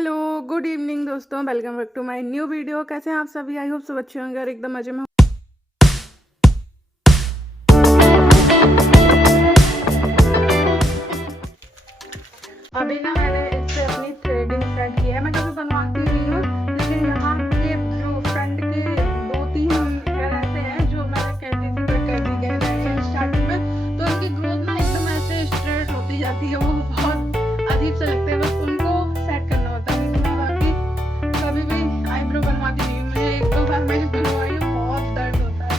Hello, good evening दोस्तों, welcome back to my new video. कैसे हैं आप सभी? आई होप सब अच्छे होंगे और एकदम मज़े में। अभी ना मैंने इससे अपनी थ्रेडिंग स्टार्ट की है। मैं कभी बनवाती नहीं हूँ, लेकिन यहाँ के जो फ्रंट के 2-3 हेयर ऐसे हैं जो मैंने कैंची से कट कर दी गए स्टार्टिंग में, तो उनकी ग्रोथ ना एकदम ऐसे स्ट्रेट होती जाती है। वो बहुत अजीब से लगते हैं, बस उनको सेट करना होता है। लेकिन मैं बाकी कभी भी आईब्रो बनवाती नहीं हूँ। मुझे एक दो बार मैंने बनवाई है, बहुत दर्द होता है,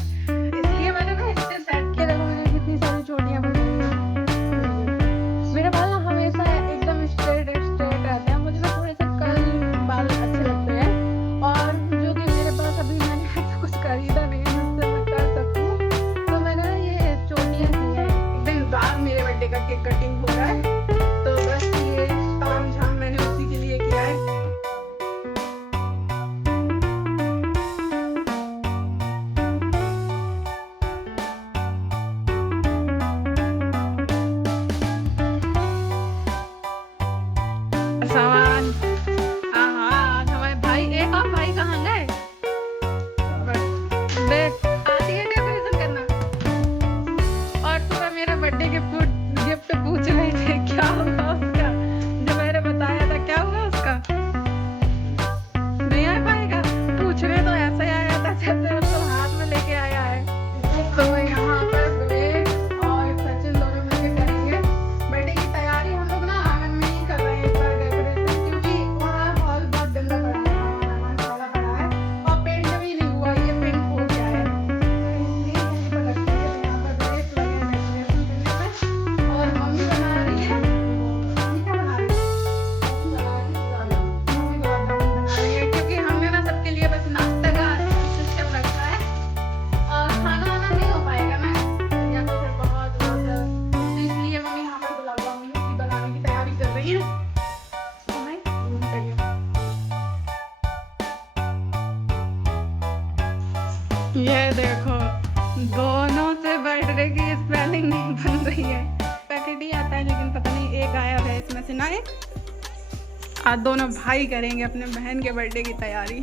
इसलिए मैंने ना इससे सेट किया। देखो मुझे कितनी सारी चोटियाँ बन गई हैं। मेरे बाल ना हमेशा एकदम स्ट्रेट रहते हैं। मुझे ना थोड़े से कर्ल बाल अच्छे लगते हैं, और जो कि मेरे पास अभी मैंने ऐसा कुछ खरीदा नहीं है जिससे मैं कर सकूँ। तो मैंने ना ये चोटियाँ की हैं। एक दिन बाद मेरे बर्थडे का केक कटिंग हो रहा है, तो बस ये ताम झाम मैंने उसी के लिए किया है। सामान हाँ, हमारे भाई एक और भाई कहाँ गए? देख आती है डेकोरेशन करना। और तुम्हें मेरे बर्थडे गिफ्ट पूछ रहे थे क्या हुआ उसका, जो मैंने बताया था क्या हुआ उसका? नहीं आ पाएगा? पूछने तो ऐसे ही आया था जैसे उसको हाथ में लेके आया है। तो यहाँ पर विवेक और सचिन दोनों मिलकर करेंगे बर्थडे की तैयारी। हम लोग ना आंगन में ही कर रहे हैं इस बार डेकोरेशन, क्योंकि वहाँ हॉल बहुत गंदा पड़ा है, सामान काला पड़ा है और पेंट भी नहीं हुआ। ये पेंट हो गया है, तो इसलिए यहीं पर रखते हैं। यहाँ पर विवेक लगे हैं डेकोरेशन करने में, और मम्मी बना रही है। मम्मी क्या बना रही है? मम्मी गुलाब जामुन बना रही है, क्योंकि हमने ना सबके लिए बस नाश्ते का सिस्टम रखा है, और खाना वाना नहीं हो पाएगा ना, या तो फिर बहुत ज़्यादा, तो इसलिए मम्मी यहाँ पर गुलाब जामुन की बनाने की तैयारी कर रही है। तो भाई ये देखो, दोनों से बर्थडे की स्पेलिंग नहीं बन रही है। पैकेट ही आता है, लेकिन पता नहीं एक आया है इसमें से ना एक। आज दोनों भाई करेंगे अपने बहन के बर्थडे की तैयारी।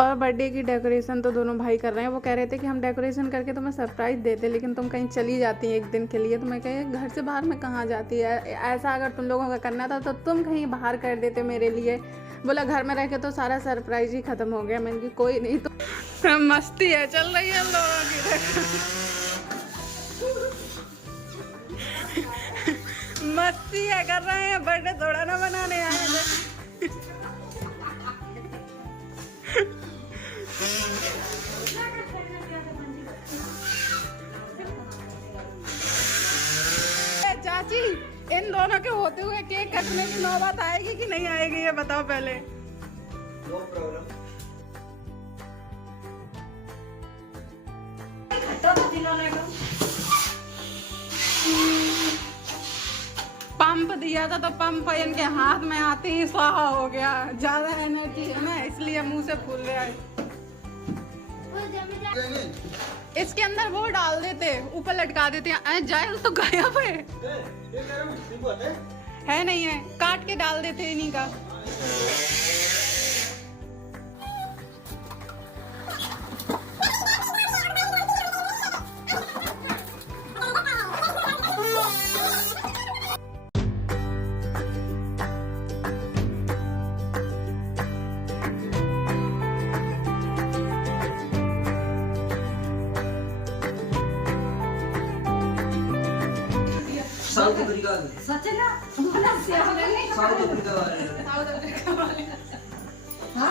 और बर्थडे की डेकोरेशन तो दोनों भाई कर रहे हैं। वो कह रहे थे कि हम डेकोरेशन करके तुम्हें सरप्राइज़ देते, लेकिन तुम कहीं चली जाती हैं एक दिन के लिए। तो मैं कहे घर से बाहर में कहाँ जाती है? ऐसा अगर तुम लोगों का करना था तो तुम कहीं बाहर कर देते मेरे लिए। बोला घर में रह के तो सारा सरप्राइज ही ख़त्म हो गया। मैंने कहा कोई नहीं, तो मस्ती है चल रही है लोगों की। मस्ती है कर रहे हैं, बर्थडे थोड़ा ना बनाने आए हैं। चाची, इन दोनों के होते हुए केक कटने की नौबत आएगी कि नहीं आएगी, ये बताओ पहले। No problem. पंप दिया था, तो पंप इनके हाथ में आते ही स्वाहा हो गया। ज्यादा एनर्जी है ना, इसलिए मुंह से फूल रहा है। इसके अंदर वो डाल देते, ऊपर लटका देते हैं, जाए तो गायब है नहीं है, काट के डाल देते इन्हीं का। साउथ अफ्रीका सच है ना? साउथ अफ्रीका वाले हाँ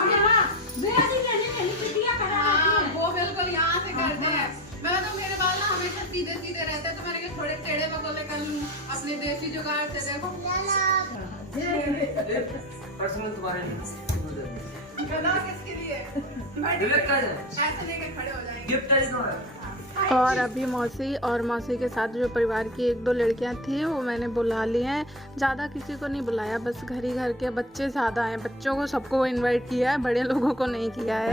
बेटी कहनी बिटिया करा हाँ, वो बिल्कुल यहाँ से करते हैं। मैं तो मेरे बाल ना हमेशा सीधे सीधे रहते हैं, तो मैंने कहा थोड़े टेढ़े बगोले कर लूँ अपने देसी जुगाड़ से। देखो पर्सनल तुम्हारे लिए गला किसके लिए? ऐसे लेके खड़े हो जाएंगे। गिफ्ट है तुम्हारा। और अभी मौसी और मौसी के साथ जो परिवार की 1-2 लड़कियां थी वो मैंने बुला ली हैं। ज़्यादा किसी को नहीं बुलाया, बस घर ही घर के बच्चे ज़्यादा हैं। बच्चों को सबको इनवाइट किया है, बड़े लोगों को नहीं किया है।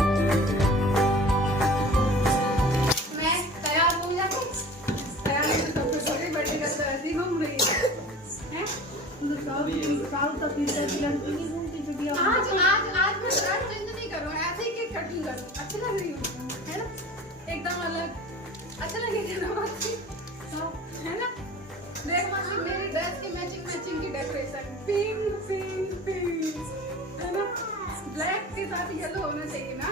मैं तैयार हूँ या तैयार? बर्थडे का तो ऐसे ही घूम रही है। साल तक तीसरे की लड़की की घूमती छुट्टियां आज मैं ड्रेस चेंज नहीं करूँ, ऐसे ही केक कटिंग करूँ। अच्छी लग रही हूँ, है ना? एकदम अलग। अच्छा लगेगा ना मासी? है ना? देख मासी, मेरी ड्रेस की मैचिंग की डेकोरेशन, पिंक, है ना? ब्लैक के साथ येलो होना चाहिए ना?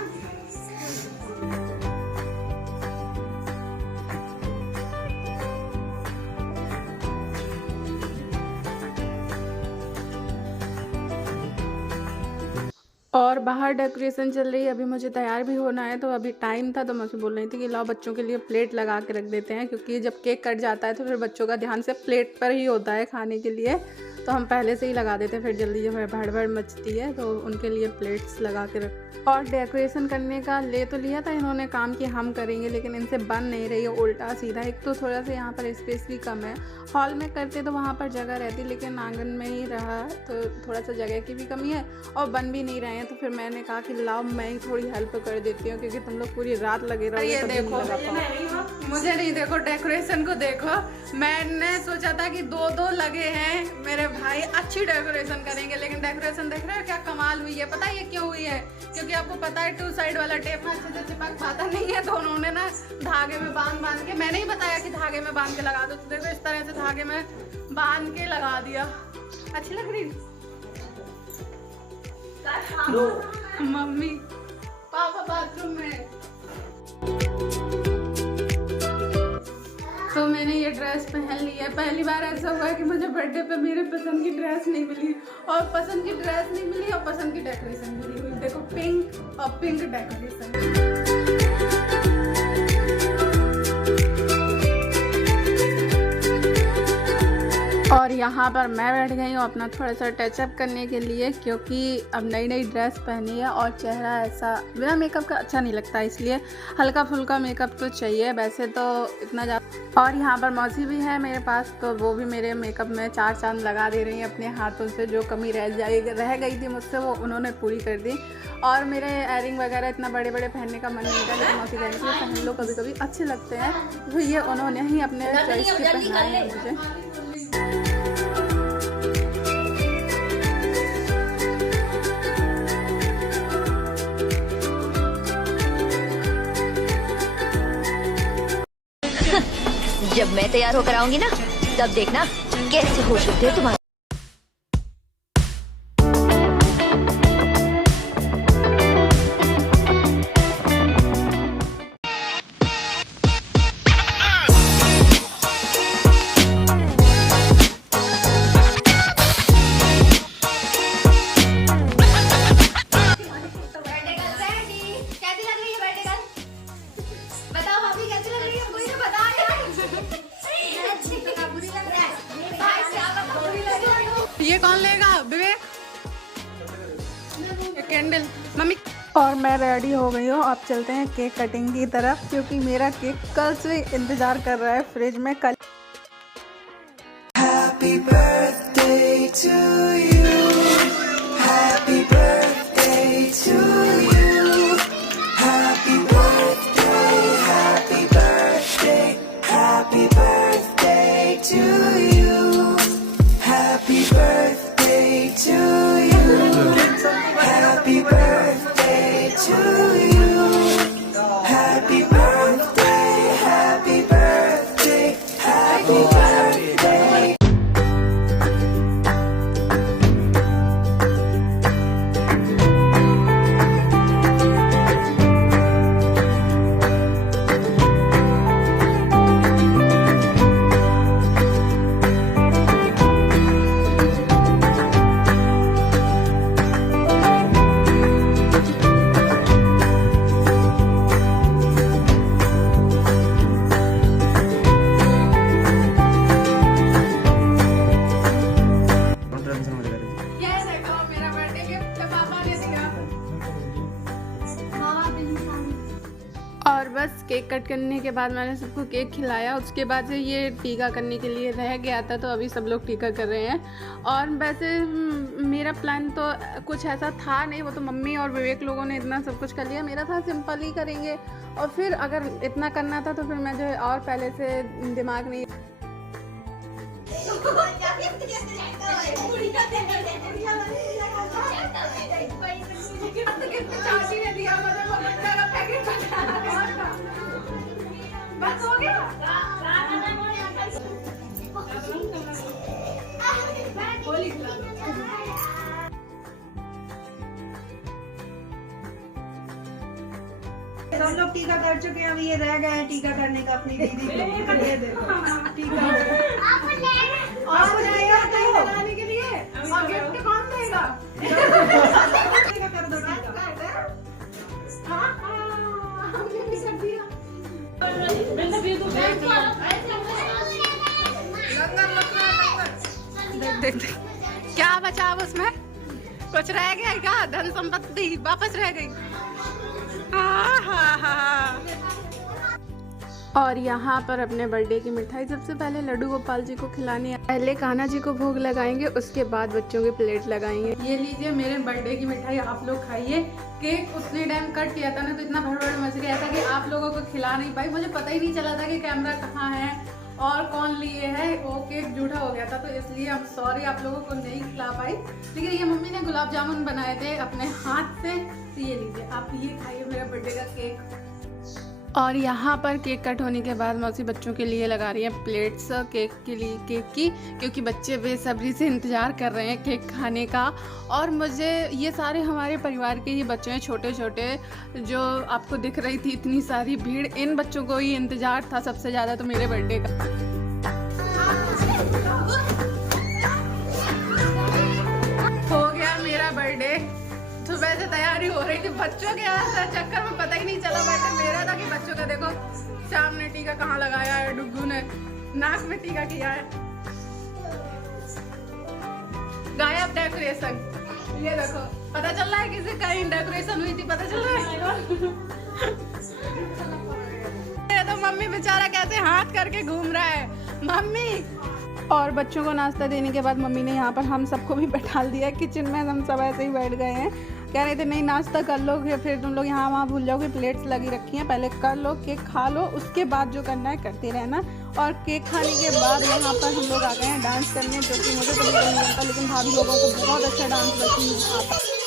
और बाहर डेकोरेशन चल रही है, अभी मुझे तैयार भी होना है, तो अभी टाइम था तो मैं उसे बोल रही थी कि लाओ बच्चों के लिए प्लेट लगा के रख देते हैं, क्योंकि जब केक कट जाता है तो फिर बच्चों का ध्यान से प्लेट पर ही होता है खाने के लिए, तो हम पहले से ही लगा देते हैं, फिर जल्दी जब भड़बड़ मचती है तो उनके लिए प्लेट्स लगा के रख। और डेकोरेशन करने का ले तो लिया था इन्होंने काम कि हम करेंगे, लेकिन इनसे बन नहीं रही है उल्टा सीधा। एक तो थोड़ा सा यहाँ पर स्पेस भी कम है, हॉल में करते तो वहाँ पर जगह रहती, लेकिन आंगन में ही रहा तो थोड़ा सा जगह की भी कमी है और बन भी नहीं रहे हैं। तो फिर मैंने कहा कि लाओ मैं ही थोड़ी हेल्प कर देती हूँ, क्योंकि तुम लोग पूरी रात लगे रहोगे। ये देखो, मुझे नहीं देखो, डेकोरेशन को देखो। मैंने सोचा था कि दो लगे हैं, मेरे भाई अच्छी डेकोरेशन करेंगे, लेकिन डेकोरेशन देख रहे हो क्या कमाल हुई है। पता है ये क्यों हुई है? क्योंकि आपको पता है 2 साइड वाला टेप ना अच्छे से चिपक पाता नहीं है, तो उन्होंने ना धागे में बांध के, मैंने ही बताया कि धागे में बांध के लगा दो, तो देखो इस तरह से धागे में बांध के लगा दिया। अच्छी लग रही? मम्मी पापा बाथरूम में। तो मैंने ये ड्रेस पहन ली है। पहली बार ऐसा हुआ है कि मुझे बर्थडे पे मेरे पसंद की ड्रेस नहीं मिली, और पसंद की ड्रेस नहीं मिली और पसंद की डेकोरेशन मिली हुई। देखो पिंक और पिंक डेकोरेशन। और यहाँ पर मैं बैठ गई हूँ अपना थोड़ा सा टचअप करने के लिए, क्योंकि अब नई ड्रेस पहनी है और चेहरा ऐसा बिना मेकअप का अच्छा नहीं लगता, इसलिए हल्का फुल्का मेकअप तो चाहिए। वैसे तो इतना ज़्यादा। और यहाँ पर मौसी भी है मेरे पास, तो वो भी मेरे मेकअप में 4 चांद लगा दे रही हैं अपने हाथों से। जो कमी रह गई थी मुझसे वो उन्होंने पूरी कर दी। और मेरे एयरिंग वगैरह इतना बड़े पहनने का मन नहीं था, लेकिन मौसी कहने के पहन लो, कभी कभी अच्छे लगते हैं, तो ये उन्होंने ही अपने चॉइस के पहनाए हैं मुझे। जब मैं तैयार होकर आऊंगी ना, तब देखना कैसे होश उठते हैं तुम्हारे। ये कौन लेगा विवेक? Candle mummy. और मैं रेडी हो गई हूँ, अब चलते हैं केक कटिंग की तरफ, क्योंकि मेरा केक कल से इंतजार कर रहा है फ्रिज में। कल Happy birthday to you. Happy birthday to you. Happy birthday, happy birthday, happy birthday to you. Happy birthday to you. Happy birthday to you. Happy birthday, happy birthday, happy birthday. और बस cake cut करने के बाद मैंने सबको cake खिलाया। उसके बाद से ये टीका करने के लिए रह गया था, तो अभी सब लोग टीका कर रहे हैं। और वैसे मेरा प्लान तो कुछ ऐसा था नहीं, वो तो मम्मी और विवेक लोगों ने इतना सब कुछ कर लिया। मेरा था सिंपल ही करेंगे, और फिर अगर इतना करना था तो फिर मैं जो है और पहले से दिमाग नहीं बस हो गया। होली खिला दो। सब लोग टीका कर चुके हैं, अभी ये रह गए हैं टीका करने का अपनी दीदी को। ये देखो टीका आप जाएगा कहीं लगाने के लिए और गिफ्ट कौन देगा? टीका कर दो टीका। देख देख क्या बचा अब उसमें? कुछ रह गया क्या? धन संपत्ति वापस रह गई। और यहाँ पर अपने बर्थडे की मिठाई सबसे पहले लड्डू गोपाल जी को खिलानी है। पहले कान्हा जी को भोग लगाएंगे, उसके बाद बच्चों की प्लेट लगाएंगे। ये लीजिए मेरे बर्थडे की मिठाई, आप लोग खाइए। केक उतने टाइम कट किया था ना तो इतना भड़बड़ मच गया था कि आप लोगों को खिला नहीं पाई। मुझे पता ही नहीं चला था कि कैमरा कहाँ है और कौन लिए है। वो केक जूठा हो गया था तो इसलिए हम सॉरी आप लोगों को नहीं खिला पाई। लेकिन ये मम्मी ने गुलाब जामुन बनाए थे अपने हाथ से। तो ये लीजिए आप ये खाइए मेरा बर्थडे का केक। और यहाँ पर केक कट होने के बाद मौसी बच्चों के लिए लगा रही है प्लेट्स केक के लिए, केक की, क्योंकि बच्चे बेसब्री से इंतज़ार कर रहे हैं केक खाने का। और मुझे ये सारे हमारे परिवार के ही बच्चे हैं, छोटे छोटे, जो आपको दिख रही थी इतनी सारी भीड़, इन बच्चों को ही इंतज़ार था सबसे ज़्यादा तो मेरे बर्थडे का। हो गया मेरा बर्थडे, सुबह से तैयारी हो रही थी। बच्चों के चक्कर में पता ही नहीं चला बर्थडे मेरा था कि बच्चों का। देखो शाम ने टीका कहाँ लगाया है, डुग्गू ने नाक में टीका किया है। गायब डेकोरेशन, ये देखो पता चल रहा है किसी कहीं डेकोरेशन हुई थी, पता चल रहा है। ये तो मम्मी बेचारा कैसे हाथ करके घूम रहा है मम्मी। और बच्चों को नाश्ता देने के बाद मम्मी ने यहाँ पर हम सबको भी बैठा दिया किचन में। हम सब ऐसे ही बैठ गए हैं, कह रहे थे नहीं नाश्ता कर लो फिर तुम लोग यहाँ वहाँ भूल जाओगे, प्लेट्स लगी रखी हैं, पहले कर लो, केक खा लो, उसके बाद जो करना है करते रहना। और केक खाने के बाद यहाँ पर हम लोग आ गए हैं डांस करने, जो कि मुझे तो नहीं आता, लेकिन भाभी लोगों को बहुत अच्छा डांस आता है।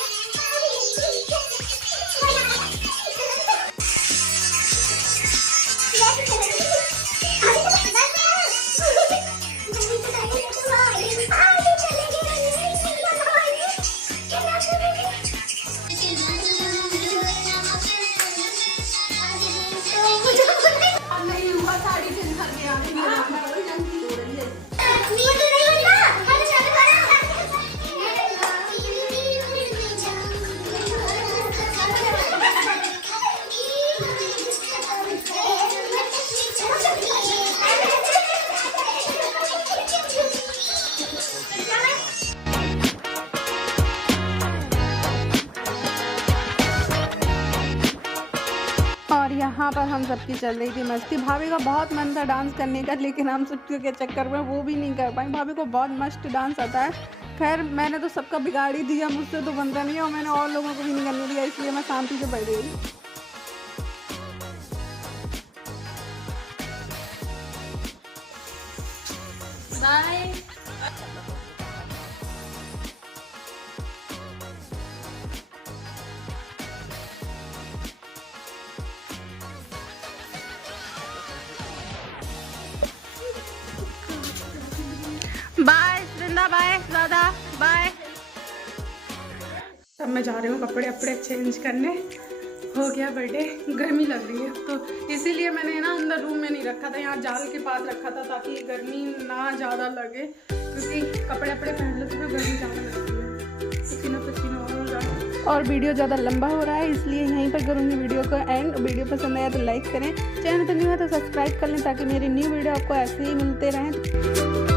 यहाँ पर हम सबकी चल रही थी मस्ती। भाभी का बहुत मन था डांस करने का, लेकिन हम सबके के चक्कर में वो भी नहीं कर पाए। भाभी को बहुत मस्त डांस आता है। खैर मैंने तो सबका बिगाड़ ही दिया, मुझसे तो बनता नहीं है और मैंने और लोगों को भी नहीं करने दिया, इसलिए मैं शांति से बैठ गई। बाय। बाय वृंदा, बाय राधा, बाय। अब मैं जा रही हूँ कपड़े अपड़े चेंज करने। हो गया बर्थडे, गर्मी लग रही है तो इसीलिए मैंने ना अंदर रूम में नहीं रखा था, यहाँ जाल के पास रखा था ताकि गर्मी ना ज़्यादा लगे, क्योंकि कपड़े अपड़े पहन लो तो फिर गर्मी ज़्यादा लगती है, पसीना पसीना हो जाए। और वीडियो ज़्यादा लंबा हो रहा है इसलिए यहीं पर करूँगी वीडियो को एंड। वीडियो पसंद आया तो लाइक करें, चैनल पर न्यू है तो सब्सक्राइब कर लें ताकि मेरी न्यू वीडियो आपको ऐसे ही मिलते रहें।